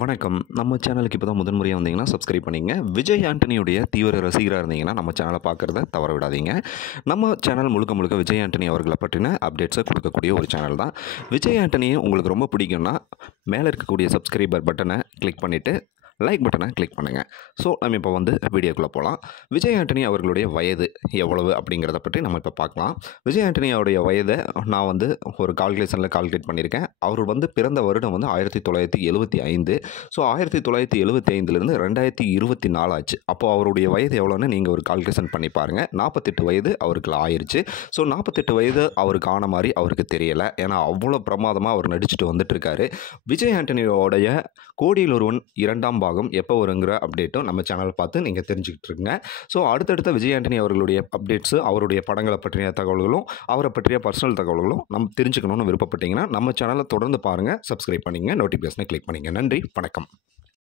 வணக்கம். நம்ம சேனலுக்கு இப்போ தான் முதன் முறையா வந்தீங்கன்னா, சப்ஸ்கிரைப் பண்ணிக்கங்க. விஜய் ஆண்டனியுடைய தீவிர ரசிகரா இருந்தீங்கன்னா, நம்ம சேனல பார்க்குறத தவற விடாதீங்க. நம்ம சேனல் முழுக்க முழுக்க விஜய் ஆண்டனி அவர்கள பற்றின அப்டேட்ஸ குடுக்கக்கூடிய ஒரு சேனல் தான். விஜய் ஆண்டனிய உங்களுக்கு ரொம்ப பிடிக்கும்னா, மேல இருக்கக்கூடிய சப்ஸ்கிரைபர் பட்டன கிளிக் பண்ணிட்டு, லைக் பட்டன கிளிக் பண்ணுங்க. ஸோ, நம்ம இப்போ வந்து வீடியோக்குள்ள போலாம். விஜய் ஆண்டனி அவர்களுடைய வயது எவ்வளவு அப்படிங்கிறத பற்றி நம்ம இப்போ பார்க்கலாம். விஜய் ஆண்டனி அவருடைய வயத நான் வந்து ஒரு கால்குலேஷன்ல கால்குலேட் பண்ணியிருக்கேன். அவர் வந்து பிறந்த வருடம் வந்து 1975. ஸோ 1975லிருந்து 2024 ஆச்சு. அப்போ அவருடைய வயது எவ்வளோன்னு நீங்கள் ஒரு கால்குலேஷன் பண்ணி பாருங்க. 48 வயது அவருக்கு ஆயிருச்சு. ஸோ 48 வயது அவருக்கு ஆன மாரி அவருக்கு தெரியல. ஏன்னா அவ்வளோ பிரமாதமா அவர் நடிச்சுட்டு வந்துட்டு இருக்காரு. விஜய் ஆண்டனியோடைய கோடியில் ஒருவன் 2ஆம் பாகம் எப்போ வருங்கிற அப்டேட்டும் நம்ம சேனல் பார்த்து நீங்கள் தெரிஞ்சுக்கிட்டு இருங்க. ஸோ அடுத்தடுத்த விஜய் ஆண்டனி அவர்களுடைய அப்டேட்ஸு, அவருடைய படங்களை பற்றிய தகவல்களும், அவரை பற்றிய பர்சனல் தகவல்களும் நம்ம தெரிஞ்சுக்கணும்னு விருப்பப்பட்டீங்கன்னா நம்ம சேனலை தொடர்ந்து பாருங்கள், சப்ஸ்கிரைப் பண்ணிங்க, நோட்டிஃபிகேஷனை கிளிக் பண்ணிங்க. நன்றி, வணக்கம்.